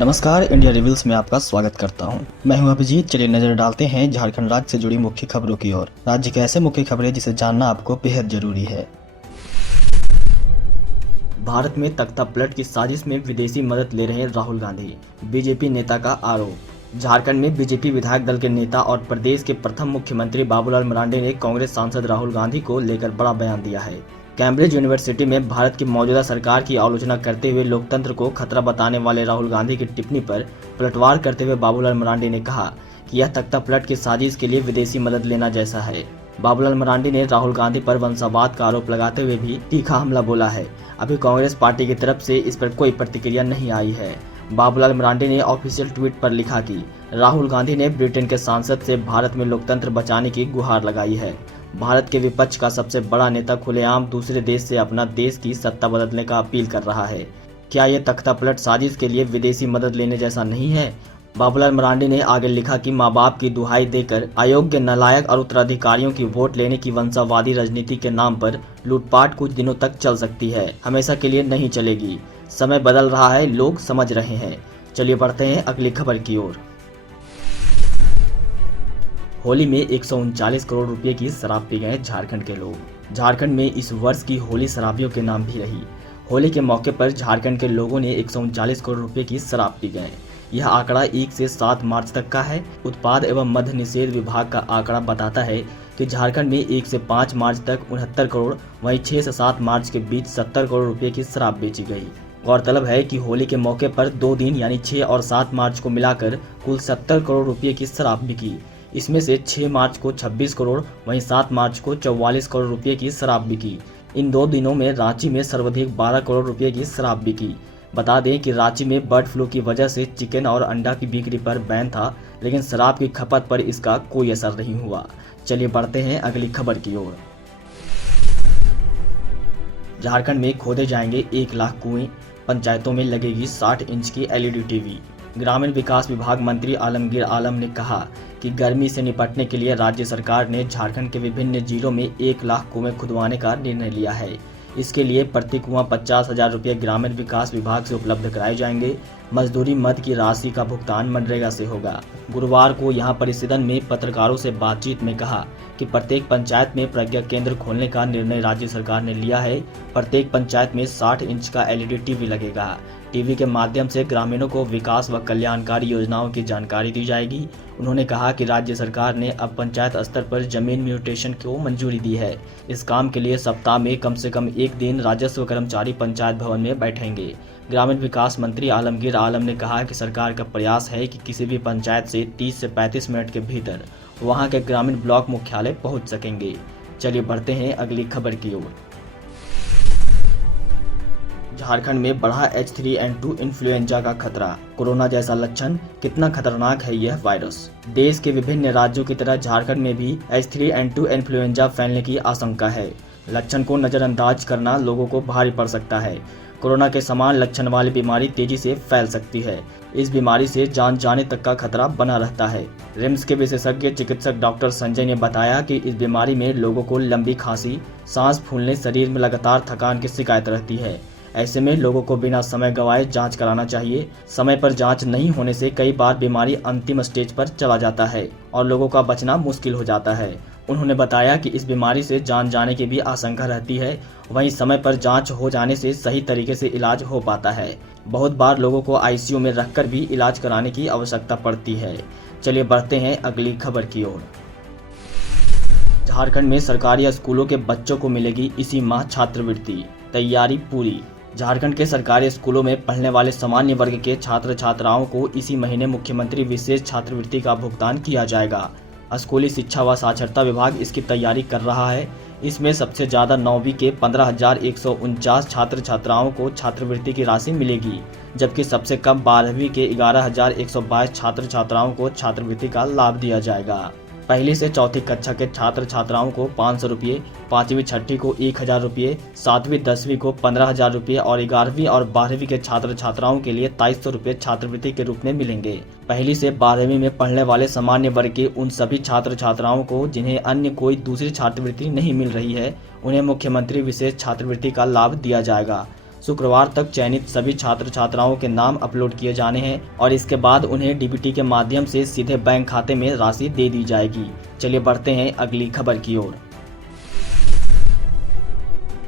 नमस्कार, India reveals में आपका स्वागत करता हूं। मैं हूं अभिजीत। चलिए नजर डालते हैं झारखंड राज्य से जुड़ी मुख्य खबरों की ओर। राज्य के ऐसे मुख्य खबरें जिसे जानना आपको बेहद जरूरी है। भारत में तख्ता पलट की साजिश में विदेशी मदद ले रहे राहुल गांधी, बीजेपी नेता का आरोप। झारखंड में बीजेपी विधायक दल के नेता और प्रदेश के प्रथम मुख्यमंत्री बाबूलाल मरांडी ने कांग्रेस सांसद राहुल गांधी को लेकर बड़ा बयान दिया है। कैम्ब्रिज यूनिवर्सिटी में भारत की मौजूदा सरकार की आलोचना करते हुए लोकतंत्र को खतरा बताने वाले राहुल गांधी की टिप्पणी पर पलटवार करते हुए बाबूलाल मरांडी ने कहा कि यह तख्ता पलट की साजिश के लिए विदेशी मदद लेना जैसा है। बाबूलाल मरांडी ने राहुल गांधी पर वंशवाद का आरोप लगाते हुए भी तीखा हमला बोला है। अभी कांग्रेस पार्टी की तरफ से इस पर कोई प्रतिक्रिया नहीं आई है। बाबूलाल मरांडी ने ऑफिशियल ट्वीट पर लिखा कि राहुल गांधी ने ब्रिटेन के सांसद से भारत में लोकतंत्र बचाने की गुहार लगाई है। भारत के विपक्ष का सबसे बड़ा नेता खुलेआम दूसरे देश से अपना देश की सत्ता बदलने का अपील कर रहा है। क्या ये तख्ता पलट साजिश के लिए विदेशी मदद लेने जैसा नहीं है? बाबूलाल मरांडी ने आगे लिखा कि माँ बाप की दुहाई देकर अयोग्य, नालायक और उत्तराधिकारियों की वोट लेने की वंशवादी राजनीति के नाम पर लूटपाट कुछ दिनों तक चल सकती है, हमेशा के लिए नहीं चलेगी। समय बदल रहा है, लोग समझ रहे हैं। चलिए बढ़ते हैं अगली खबर की ओर। होली में 139 करोड़ रुपए की शराब पी गए झारखंड के लोग। झारखंड में इस वर्ष की होली शराबियों के नाम भी रही। होली के मौके पर झारखंड के लोगों ने 139 करोड़ रुपए की शराब पी गए। यह आंकड़ा 1 से 7 मार्च तक का है। उत्पाद एवं मद्य निषेध विभाग का आंकड़ा बताता है कि झारखंड में 1 से 5 मार्च तक 69 करोड़, वहीं 6 से 7 मार्च के बीच 70 करोड़ रुपए की शराब बेची गई। गौरतलब है कि होली के मौके पर 2 दिन यानी 6 और 7 मार्च को मिलाकर कुल 70 करोड़ रुपए की शराब बिकी। इसमें से 6 मार्च को 26 करोड़, वहीं 7 मार्च को 44 करोड़ रुपए की शराब बिकी। इन 2 दिनों में रांची में सर्वाधिक 12 करोड़ रुपए की शराब बिकी। बता दें कि रांची में बर्ड फ्लू की वजह से चिकन और अंडा की बिक्री पर बैन था, लेकिन शराब की खपत पर इसका कोई असर नहीं हुआ। चलिए बढ़ते हैं अगली खबर की ओर। झारखंड में खोदे जाएंगे 1 लाख कुएं, पंचायतों में लगेगी 60 इंच की LED टीवी। ग्रामीण विकास विभाग मंत्री आलमगीर आलम ने कहा कि गर्मी से निपटने के लिए राज्य सरकार ने झारखंड के विभिन्न जिलों में 1 लाख कुएं खुदवाने का निर्णय लिया है। इसके लिए प्रति कुआं 50,000 रुपये ग्रामीण विकास विभाग से उपलब्ध कराए जाएंगे। मजदूरी मद की राशि का भुगतान मनरेगा से होगा। गुरुवार को यहां परिसदन में पत्रकारों से बातचीत में कहा कि प्रत्येक पंचायत में प्रज्ञा केंद्र खोलने का निर्णय राज्य सरकार ने लिया है। प्रत्येक पंचायत में 60 इंच का LED टीवी लगेगा। टीवी के माध्यम से ग्रामीणों को विकास व कल्याणकारी योजनाओं की जानकारी दी जाएगी। उन्होंने कहा कि राज्य सरकार ने अब पंचायत स्तर पर जमीन म्यूटेशन को मंजूरी दी है। इस काम के लिए सप्ताह में कम से कम 1 दिन राजस्व कर्मचारी पंचायत भवन में बैठेंगे। ग्रामीण विकास मंत्री आलमगीर आलम ने कहा कि सरकार का प्रयास है कि किसी भी पंचायत से 30 से 35 मिनट के भीतर वहां के ग्रामीण ब्लॉक मुख्यालय पहुंच सकेंगे। चलिए बढ़ते हैं अगली खबर की ओर। झारखंड में बढ़ा H3N2 इन्फ्लुएंजा का खतरा। कोरोना जैसा लक्षण, कितना खतरनाक है यह वायरस। देश के विभिन्न राज्यों की तरह झारखंड में भी H3N2 इन्फ्लुएंजा फैलने की आशंका है। लक्षण को नजरअंदाज करना लोगों को भारी पड़ सकता है। कोरोना के समान लक्षण वाली बीमारी तेजी से फैल सकती है। इस बीमारी से जान जाने तक का खतरा बना रहता है। रिम्स के विशेषज्ञ चिकित्सक डॉक्टर संजय ने बताया कि इस बीमारी में लोगों को लंबी खांसी, सांस फूलने, शरीर में लगातार थकान की शिकायत रहती है। ऐसे में लोगों को बिना समय गंवाए जांच कराना चाहिए। समय पर जांच नहीं होने से कई बार बीमारी अंतिम स्टेज पर चला जाता है और लोगों का बचना मुश्किल हो जाता है। उन्होंने बताया कि इस बीमारी से जान जाने की भी आशंका रहती है। वहीं समय पर जांच हो जाने से सही तरीके से इलाज हो पाता है। बहुत बार लोगों को ICU में रखकर भी इलाज कराने की आवश्यकता पड़ती है। चलिए बढ़ते हैं अगली खबर की ओर। झारखंड में सरकारी स्कूलों के बच्चों को मिलेगी इसी माह छात्रवृत्ति, तैयारी पूरी। झारखंड के सरकारी स्कूलों में पढ़ने वाले सामान्य वर्ग के छात्र छात्राओं को इसी महीने मुख्यमंत्री विशेष छात्रवृत्ति का भुगतान किया जाएगा। स्कूली शिक्षा व साक्षरता विभाग इसकी तैयारी कर रहा है। इसमें सबसे ज्यादा 9वीं के 15,149 छात्र छात्राओं को छात्रवृत्ति की राशि मिलेगी, जबकि सबसे कम 12वीं के 11,122 छात्र छात्राओं को छात्रवृत्ति का लाभ दिया जाएगा। पहली से चौथी कक्षा के छात्र छात्राओं को 500 रुपये, 5वीं छठी को 1,000 रुपये, 7वीं 10वीं को 15,000 रुपये और 11वीं और 12वीं के छात्र छात्राओं के लिए 2,200 रुपये छात्रवृत्ति के रूप में मिलेंगे। पहली से 12वीं में पढ़ने वाले सामान्य वर्ग के उन सभी छात्र छात्राओं को जिन्हें अन्य कोई दूसरी छात्रवृत्ति नहीं मिल रही है, उन्हें मुख्यमंत्री विशेष छात्रवृत्ति का लाभ दिया जाएगा। शुक्रवार तक चयनित सभी छात्र छात्राओं के नाम अपलोड किए जाने हैं और इसके बाद उन्हें डीबीटी के माध्यम से सीधे बैंक खाते में राशि दे दी जाएगी। चलिए बढ़ते हैं अगली खबर की ओर।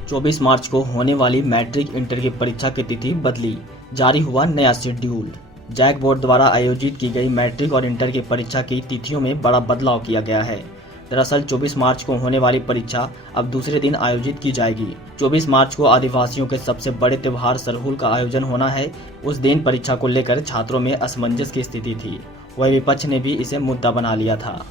24 मार्च को होने वाली मैट्रिक इंटर की परीक्षा की तिथि बदली, जारी हुआ नया शेड्यूल। जैक बोर्ड द्वारा आयोजित की गई मैट्रिक और इंटर की परीक्षा की तिथियों में बड़ा बदलाव किया गया है। दरअसल 24 मार्च को होने वाली परीक्षा अब दूसरे दिन आयोजित की जाएगी। 24 मार्च को आदिवासियों के सबसे बड़े त्योहार सरहुल का आयोजन होना है। उस दिन परीक्षा को लेकर छात्रों में असमंजस की स्थिति थी, वही विपक्ष ने भी इसे मुद्दा बना लिया था।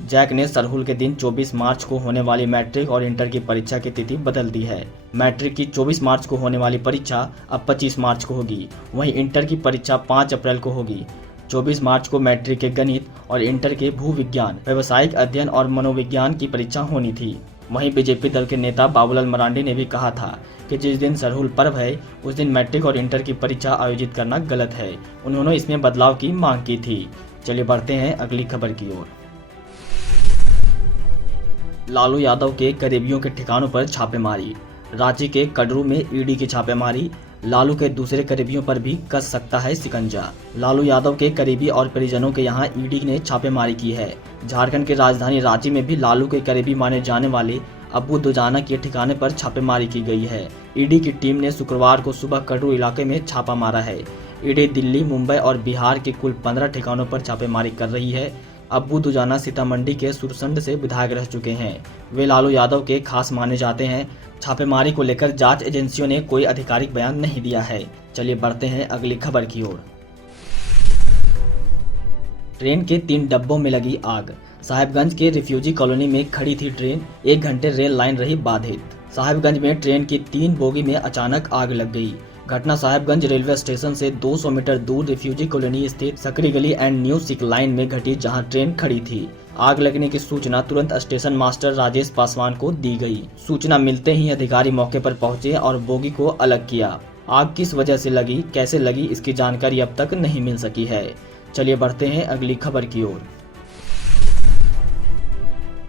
जैक ने सरहुल के दिन 24 मार्च को होने वाली मैट्रिक और इंटर की परीक्षा की तिथि बदल दी है। मैट्रिक की 24 मार्च को होने वाली परीक्षा अब 25 मार्च को होगी, वहीं इंटर की परीक्षा 5 अप्रैल को होगी। 24 मार्च को मैट्रिक के गणित और इंटर के भूविज्ञान, व्यावसायिक अध्ययन और मनोविज्ञान की परीक्षा होनी थी। वहीं बीजेपी दल के नेता बाबूलाल मरांडी ने भी कहा था कि जिस दिन सरहुल पर्व है उस दिन मैट्रिक और इंटर की परीक्षा आयोजित करना गलत है। उन्होंने इसमें बदलाव की मांग की थी। चलिए बढ़ते हैं अगली खबर की ओर। लालू यादव के करीबियों के ठिकानों पर छापेमारी। रांची के कडरू में ईडी की छापेमारी। लालू के दूसरे करीबियों पर भी कस सकता है शिकंजा। लालू यादव के करीबी और परिजनों के यहां ईडी ने छापेमारी की है। झारखंड की राजधानी रांची में भी लालू के करीबी माने जाने वाले अब्बू दुजाना के ठिकाने पर छापेमारी की गई है। ईडी की टीम ने शुक्रवार को सुबह कडरू इलाके में छापा मारा है। ईडी दिल्ली, मुंबई और बिहार के कुल 15 ठिकानों पर छापेमारी कर रही है। अब्बू दुजाना सीतामढ़ी के सुरसंड से विधायक रह चुके हैं। वे लालू यादव के खास माने जाते हैं। छापेमारी को लेकर जांच एजेंसियों ने कोई आधिकारिक बयान नहीं दिया है। चलिए बढ़ते हैं अगली खबर की ओर। ट्रेन के 3 डब्बों में लगी आग। साहिबगंज के रिफ्यूजी कॉलोनी में खड़ी थी ट्रेन, 1 घंटे रेल लाइन रही बाधित। साहिबगंज में ट्रेन की 3 बोगी में अचानक आग लग गई। घटना साहिबगंज रेलवे स्टेशन से 200 मीटर दूर रिफ्यूजी कॉलोनी स्थित सकरी गली एंड न्यू सिक लाइन में घटी, जहां ट्रेन खड़ी थी। आग लगने की सूचना तुरंत स्टेशन मास्टर राजेश पासवान को दी गई। सूचना मिलते ही अधिकारी मौके पर पहुंचे और बोगी को अलग किया। आग किस वजह से लगी, कैसे लगी, इसकी जानकारी अब तक नहीं मिल सकी है। चलिए बढ़ते हैं अगली खबर की ओर।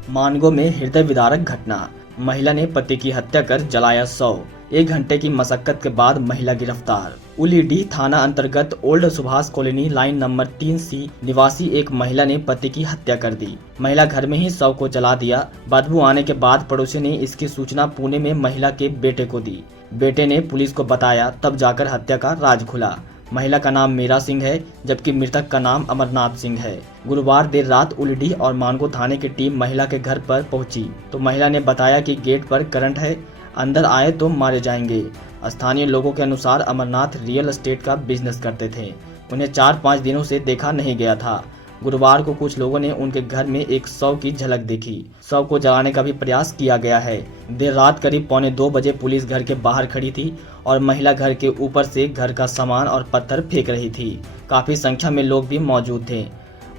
मानगो में हृदय विदारक घटना। महिला ने पति की हत्या कर जलाया शव। 1 घंटे की मशक्कत के बाद महिला गिरफ्तार। उलीडी थाना अंतर्गत old Subhash colony line number 3C निवासी एक महिला ने पति की हत्या कर दी। महिला घर में ही शव को जला दिया। बदबू आने के बाद पड़ोसी ने इसकी सूचना पुणे में महिला के बेटे को दी। बेटे ने पुलिस को बताया, तब जाकर हत्या का राज खुला। महिला का नाम मीरा सिंह है, जबकि मृतक का नाम अमरनाथ सिंह है। गुरुवार देर रात उलीडी और मानगो थाने की टीम महिला के घर पर पहुंची तो महिला ने बताया कि गेट पर करंट है, अंदर आए तो मारे जाएंगे। स्थानीय लोगों के अनुसार अमरनाथ रियल एस्टेट का बिजनेस करते थे। उन्हें 4-5 दिनों से देखा नहीं गया था। गुरुवार को कुछ लोगों ने उनके घर में एक शव की झलक देखी। शव को जलाने का भी प्रयास किया गया है। देर रात करीब 1:45 बजे पुलिस घर के बाहर खड़ी थी और महिला घर के ऊपर से घर का सामान और पत्थर फेंक रही थी। काफी संख्या में लोग भी मौजूद थे।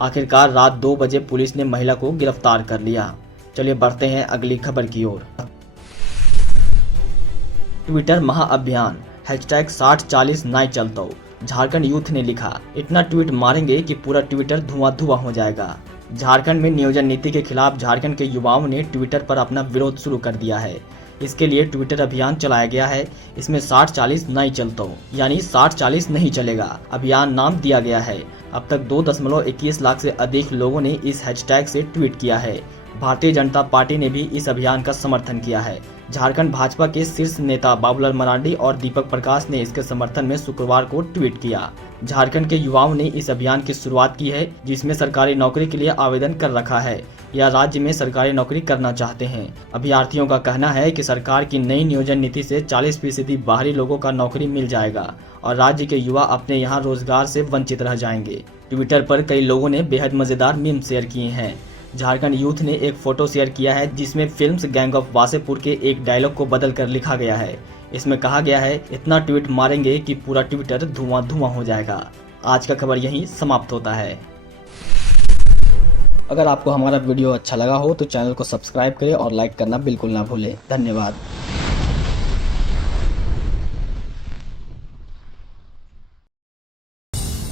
आखिरकार रात 2 बजे पुलिस ने महिला को गिरफ्तार कर लिया। चलिए बढ़ते हैं अगली खबर की ओर। ट्विटर महाअभियान #6040 नाई चलतो। झारखंड यूथ ने लिखा, इतना ट्वीट मारेंगे कि पूरा ट्विटर धुआं धुआं हो जाएगा। झारखंड में नियोजन नीति के खिलाफ झारखंड के युवाओं ने ट्विटर पर अपना विरोध शुरू कर दिया है। इसके लिए ट्विटर अभियान चलाया गया है। इसमें 60-40 नहीं चलतो यानी 60-40 नहीं चलेगा अभियान नाम दिया गया है। अब तक 2.21 लाख से अधिक लोगों ने इस हैशटैग से ट्वीट किया है। भारतीय जनता पार्टी ने भी इस अभियान का समर्थन किया है। झारखंड भाजपा के शीर्ष नेता बाबूलाल मरांडी और दीपक प्रकाश ने इसके समर्थन में शुक्रवार को ट्वीट किया। झारखंड के युवाओं ने इस अभियान की शुरुआत की है, जिसमें सरकारी नौकरी के लिए आवेदन कर रखा है या राज्य में सरकारी नौकरी करना चाहते हैं। अभ्यर्थियों का कहना है कि सरकार की नई नियोजन नीति से 40% बाहरी लोगों का नौकरी मिल जाएगा और राज्य के युवा अपने यहाँ रोजगार से वंचित रह जाएंगे। ट्विटर पर कई लोगों ने बेहद मजेदार मीम शेयर किए हैं। झारखंड यूथ ने एक फोटो शेयर किया है जिसमें फिल्म्स गैंग ऑफ वासेपुर के एक डायलॉग को बदलकर लिखा गया है। इसमें कहा गया है, इतना ट्वीट मारेंगे कि पूरा ट्विटर धुआं धुआं हो जाएगा। आज का खबर यहीं समाप्त होता है। अगर आपको हमारा वीडियो अच्छा लगा हो तो चैनल को सब्सक्राइब करें और लाइक करना बिल्कुल ना भूलें। धन्यवाद।